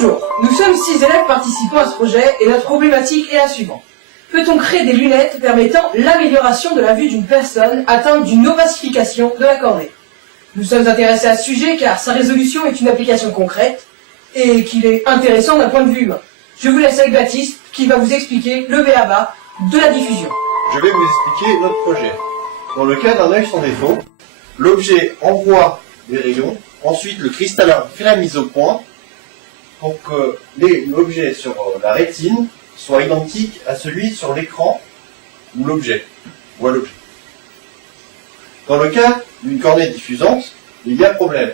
Bonjour, nous sommes 6 élèves participant à ce projet et notre problématique est la suivante. Peut-on créer des lunettes permettant l'amélioration de la vue d'une personne atteinte d'une opacification de la cornée? Nous sommes intéressés à ce sujet car sa résolution est une application concrète et qu'il est intéressant d'un point de vue humain. Je vous laisse avec Baptiste qui va vous expliquer le b.a.-ba de la diffusion. Je vais vous expliquer notre projet. Dans le cas d'un œil sans défaut, l'objet envoie des rayons, ensuite le cristallin fait la mise au point pour que l'objet sur la rétine soit identique à celui sur l'écran où l'objet voit l'objet. Dans le cas d'une cornée diffusante, il y a problème,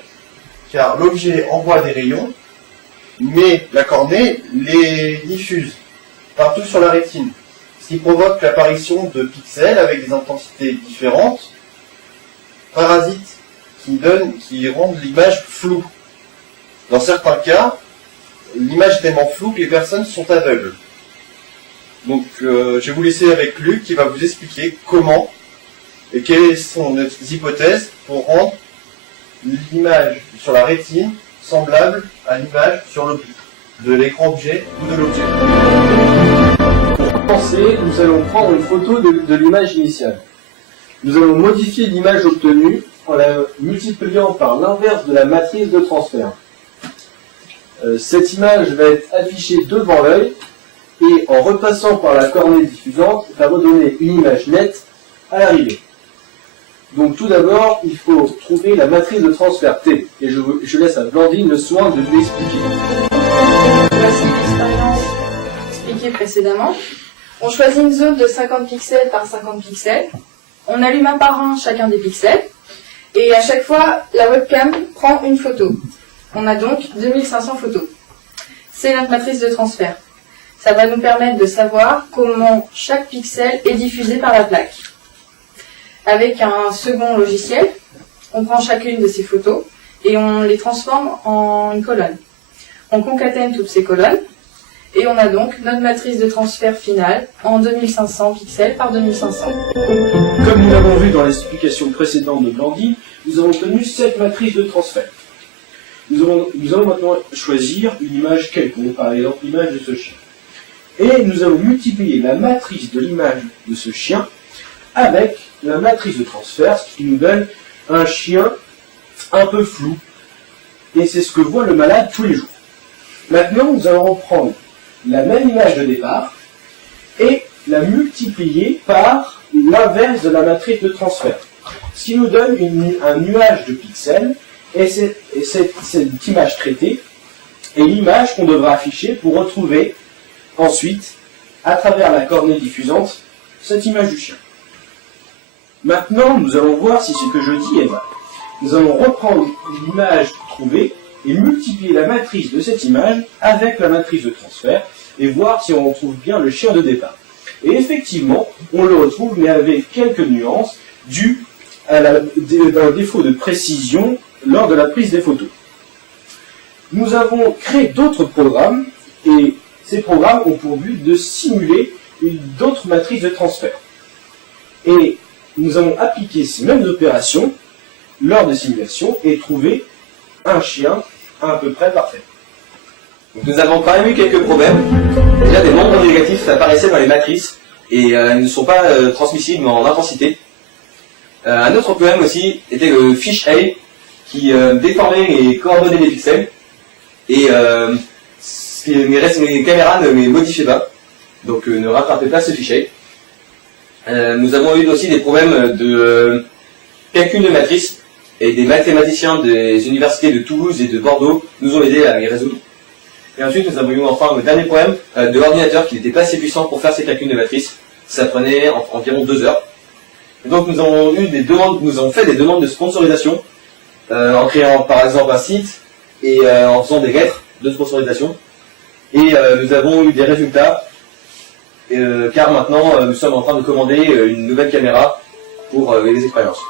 car l'objet envoie des rayons, mais la cornée les diffuse partout sur la rétine, ce qui provoque l'apparition de pixels avec des intensités différentes, parasites, qui rendent l'image floue. Dans certains cas, l'image est tellement floue que les personnes sont aveugles. Donc je vais vous laisser avec Luc qui va vous expliquer comment et quelles sont nos hypothèses pour rendre l'image sur la rétine semblable à l'image sur l'objet, de l'écran objet ou de l'objet. Pour commencer, nous allons prendre une photo de l'image initiale. Nous allons modifier l'image obtenue en la multipliant par l'inverse de la matrice de transfert. Cette image va être affichée devant l'œil et en repassant par la cornée diffusante, va redonner une image nette à l'arrivée. Donc tout d'abord, il faut trouver la matrice de transfert T et je laisse à Blandine le soin de l'expliquer. Voici l'expérience expliquée précédemment. On choisit une zone de 50 pixels par 50 pixels. On allume un par un chacun des pixels. Et à chaque fois, la webcam prend une photo. On a donc 2500 photos. C'est notre matrice de transfert. Ça va nous permettre de savoir comment chaque pixel est diffusé par la plaque. Avec un second logiciel, on prend chacune de ces photos et on les transforme en une colonne. On concatène toutes ces colonnes et on a donc notre matrice de transfert finale en 2500 pixels par 2500. Comme nous l'avons vu dans l'explication précédente de Blandine, nous avons obtenu cette matrice de transfert. Nous allons maintenant choisir une image quelconque, par exemple l'image de ce chien. Et nous allons multiplier la matrice de l'image de ce chien avec la matrice de transfert, ce qui nous donne un chien un peu flou. Et c'est ce que voit le malade tous les jours. Maintenant, nous allons reprendre la même image de départ et la multiplier par l'inverse de la matrice de transfert. Ce qui nous donne un nuage de pixels, et cette image traitée est l'image qu'on devra afficher pour retrouver ensuite, à travers la cornée diffusante, cette image du chien. Maintenant, nous allons voir si ce que je dis est vrai. Nous allons reprendre l'image trouvée et multiplier la matrice de cette image avec la matrice de transfert et voir si on retrouve bien le chien de départ. Et effectivement, on le retrouve, mais avec quelques nuances dues à un défaut de précision lors de la prise des photos. Nous avons créé d'autres programmes et ces programmes ont pour but de simuler d'autres matrices de transfert. Et nous allons appliquer ces mêmes opérations lors des simulations et trouver un chien à peu près parfait. Donc nous avons quand même eu quelques problèmes. Déjà, des nombres négatifs apparaissaient dans les matrices et ils ne sont pas transmissibles en intensité. Un autre problème aussi était le fisheye qui déformait les coordonnées des pixels et les caméras ne les modifiaient pas, donc ne rattrapaient pas ce fisheye. Nous avons eu aussi des problèmes de calcul de matrices et des mathématiciens des universités de Toulouse et de Bordeaux nous ont aidés à les résoudre. Et ensuite nous avons eu enfin le dernier problème de l'ordinateur qui n'était pas assez puissant pour faire ces calculs de matrices. Ça prenait environ 2 heures. Et donc nous avons fait des demandes de sponsorisation en créant par exemple un site et en faisant des lettres de sponsorisation. Et nous avons eu des résultats car maintenant nous sommes en train de commander une nouvelle caméra pour les expériences.